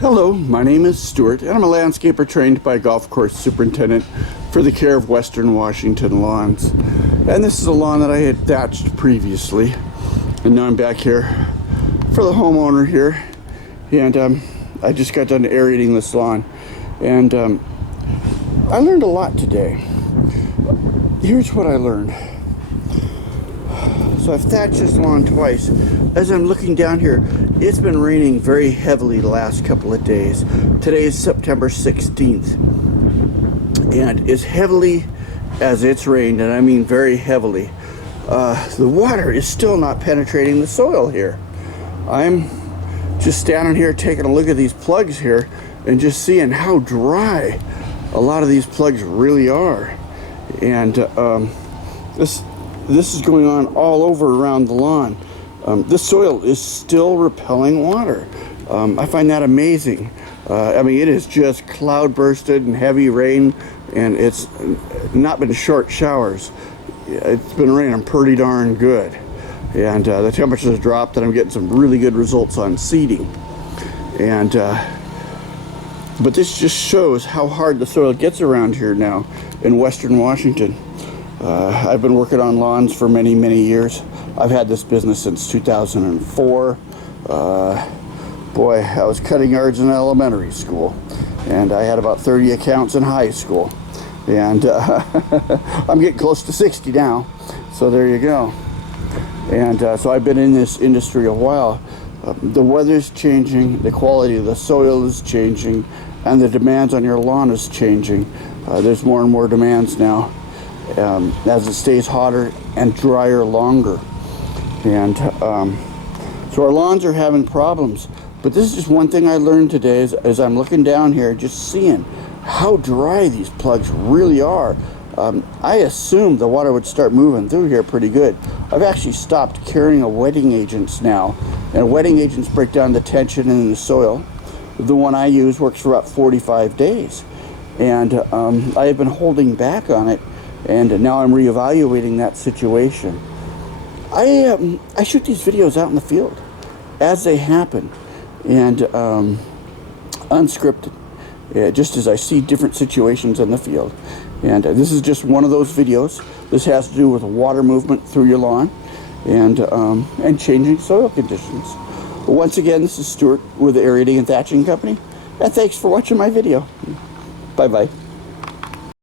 Hello, my name is Stuart, and I'm a landscaper trained by golf course superintendent for the care of Western Washington lawns. And this is a lawn that I had thatched previously, and now I'm back here for the homeowner here, and I just got done aerating this lawn, and I learned a lot today. Here's what I learned. So I've thatched this lawn twice. As I'm looking down here, it's been raining very heavily the last couple of days. Today is September 16th. And as heavily as it's rained, and I mean very heavily, the water is still not penetrating the soil here. I'm just standing here taking a look at these plugs here and just seeing how dry a lot of these plugs really are. And this is going on all over around the lawn. This soil is still repelling water. I find that amazing. I mean, it is just cloud bursted and heavy rain, and it's not been short showers. It's been raining pretty darn good. And the temperatures dropped, and I'm getting some really good results on seeding. And but this just shows how hard the soil gets around here now in Western Washington. I've been working on lawns for many, many years. I've had this business since 2004. Boy, I was cutting yards in elementary school, and I had about 30 accounts in high school. And I'm getting close to 60 now, so there you go. And so I've been in this industry a while. The weather's changing, the quality of the soil is changing, and the demands on your lawn is changing. There's more and more demands now. As it stays hotter and drier longer. And so our lawns are having problems. But this is just one thing I learned today as I'm looking down here, just seeing how dry these plugs really are. I assumed the water would start moving through here pretty good. I've actually stopped carrying wetting agents now. And wetting agents break down the tension in the soil. The one I use works for about 45 days. And I have been holding back on it. And now I'm reevaluating that situation. I shoot these videos out in the field as they happen, and unscripted, just as I see different situations in the field. And this is just one of those videos. This has to do with water movement through your lawn and changing soil conditions. Once again, this is Stuart with the Aerating and Thatching Company, and thanks for watching my video. Bye-bye.